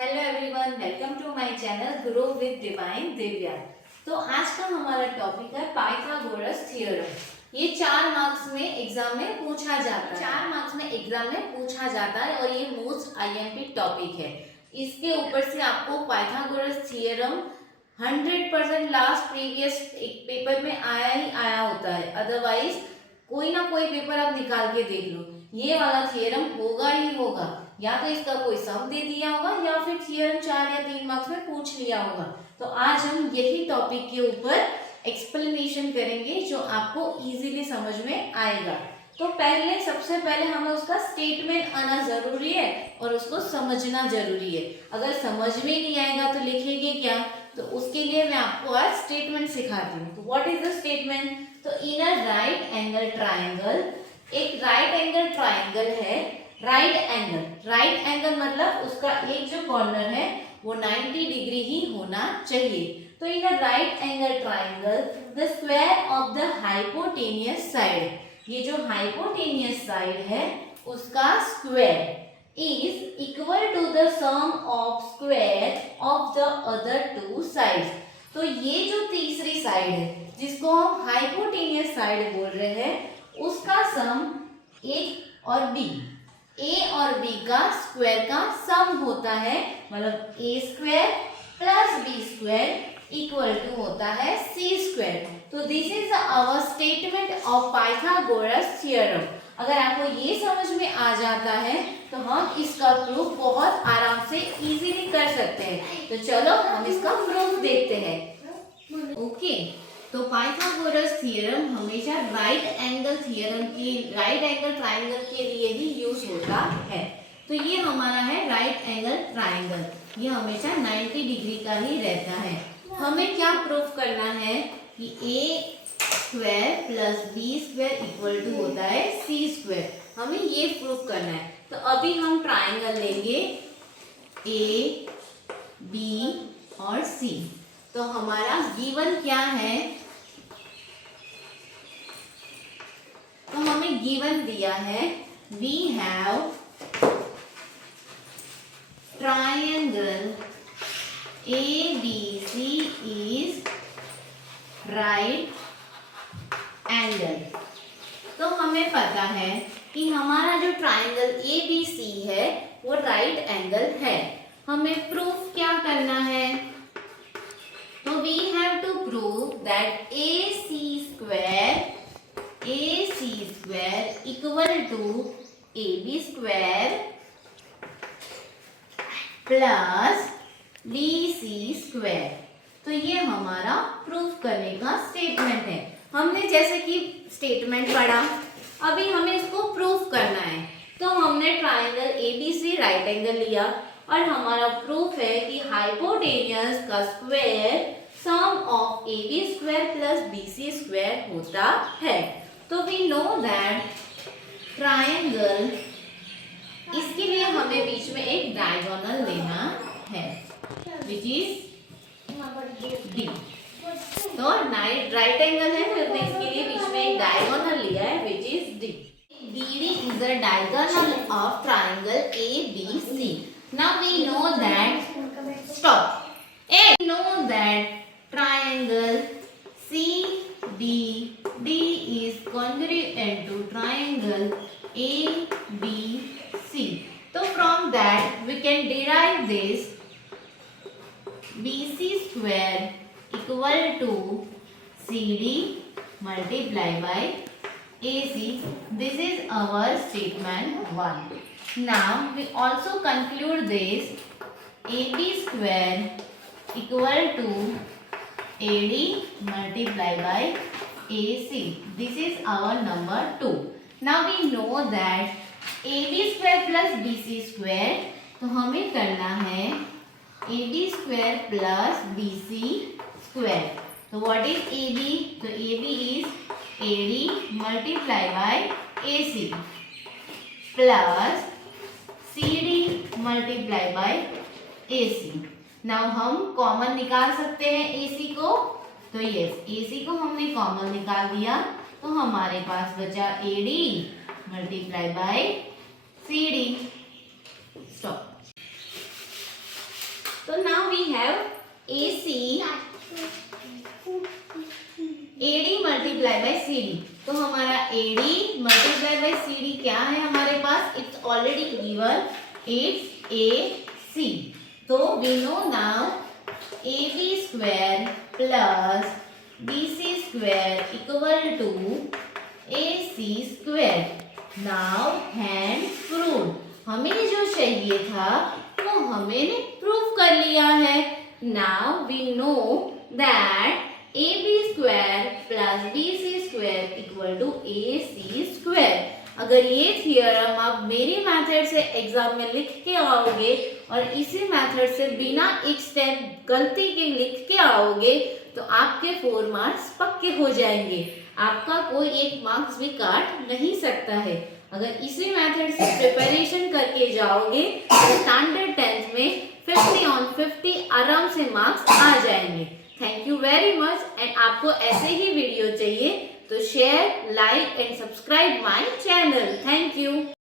Hello everyone, welcome to my channel grow with divine Divya. तो आज का हमारा टॉपिक है पाइथागोरस थ्योरम। ये 4 मार्क्स में एग्जाम में पूछा जाता है। 4 मार्क्स में एग्जाम में पूछा जाता है और ये मोस्ट आईएमपी टॉपिक है। इसके ऊपर से आपको पाइथागोरस थ्योरम 100% लास्ट प्रीवियस एक पेपर में आया ही आया होता है, अदरवाइज कोई ना कोई पेपर आप निकाल के देख लो, ये वाला थ्योरम होगा ही होगा। या तो इसका कोई सम दे दिया होगा या फिर थ्योरम 4 या 3 मार्क्स में पूछ लिया होगा। तो आज हम यही टॉपिक के ऊपर एक्सप्लेनेशन करेंगे जो आपको इजीली समझ में आएगा। तो सबसे पहले हमें उसका स्टेटमेंट आना जरूरी है और उसको समझना जरूरी है। अगर समझ में नहीं आएगा तो लिखेंगे क्या? तो उसके लिए मैं आपको आज स्टेटमेंट सिखाती हूँ। तो व्हाट इज द स्टेटमेंट? तो in a right angle triangle, एक राइट एंगल ट्राइंगल है। राइट एंगल मतलब उसका एक जो कॉर्नर है वो 90 डिग्री ही होना चाहिए। तो in a right angle triangle the square of the hypotenuse side, ये जो हाइपोटेनियस साइड है उसका square is equal to the sum of square of the other two sides. तो ये जो तीसरी साइड है जिसको हम हाइपोटेनियस साइड बोल रहे हैं उसका सम ए और बी, ए और बी का स्क्वायर का सम होता है, मतलब a square plus b square equal to होता है सी स्क्वायर। तो this is our statement of Pythagoras theorem. अगर आपको ये समझ में आ जाता है तो हम इसका प्रूफ बहुत आराम से इजीली कर सकते हैं। तो चलो हम इसका प्रूफ देखते हैं। ओके, तो पाइथागोरस थ्योरम हमेशा राइट एंगल ट्राइंगल के लिए ही यूज होता है। तो ये हमारा है राइट एंगल ट्राइंगल, ये हमेशा 90 डिग्री का ही रहता है। हमें क्या प्रूफ करना है कि a square plus b square equal to होता है सी स्क्वायर, हमें ये प्रूफ करना है। तो अभी हम ट्राइंगल लेंगे ए बी और सी। तो हमारा गिवन क्या है? तो हमें गिवन दिया है we have triangle A B C is right angle. तो हमें पता है कि हमारा जो ट्राइंगल ए बी सी है वो राइट एंगल है। हमें प्रूफ क्या करना है? तो we have to prove that A C square equal to A B square plus B C square. तो ये हमारा प्रूफ करने का स्टेटमेंट है। हमने जैसे कि स्टेटमेंट पढ़ा, अभी हमें इसको प्रूफ करना है। तो हमने ट्राइंगल एबीसी राइट एंगल लिया और हमारा प्रूफ है कि हाइपोटेनियस का square sum of A B square plus B C square होता है। तो वी नो दैट ट्राइंगल, इसके लिए हमें बीच में एक डायगोनल लेना है विच इज डी। तो राइट एंगल है तो हमने इसके लिए बीच में एक डायगोनल लिया है which is D. BD is the diagonal of triangle ABC. Now we know that, stop. We know that triangle CBD is congruent to triangle ABC. So from that we can derive this BC square equal to CD multiply by AC. This is our statement 1. Now we also conclude this AB square equal to AD multiply by AC. This is our number 2. Now we know that AB square plus BC square, तो हमें करना है AB square plus BC square. So what is AB? So AB is AD multiply by AC plus CD multiply by AC. Now हम common निकाल सकते हैं AC को। तो यस, AC को हमने कॉमन निकाल दिया तो हमारे पास बचा AD multiply by CD. Stop. तो now we have AC AD multiply by CD। तो हमारा AD मल्टीप्लाई बाय CD क्या है हमारे पास? It's already given, it's AC। तो we know now AB square plus BC square equal to AC square. Now hand prove. हमें जो चाहिए था वो हमने प्रूव कर लिया है। Now we know that AB square plus BC square equal to AC square. अगर ये थियरम आप मेरी मेथड से एग्जाम में लिख के आओगे और इसी मेथड से बिना एक स्टेप गलती के लिख के आओगे तो आपके 4 मार्क्स पक्के हो जाएंगे। आपका कोई 1 मार्क्स भी काट नहीं सकता है। अगर इसी मेथड से प्रिपरेशन करके जाओगे तो स्टैंडर्ड 10th में 50 on 50 आराम से मार्क्स आ जाएंगे। Thank you very much. And आपको ऐसे ही वीडियो चाहिए तो share, like and subscribe my channel. Thank you.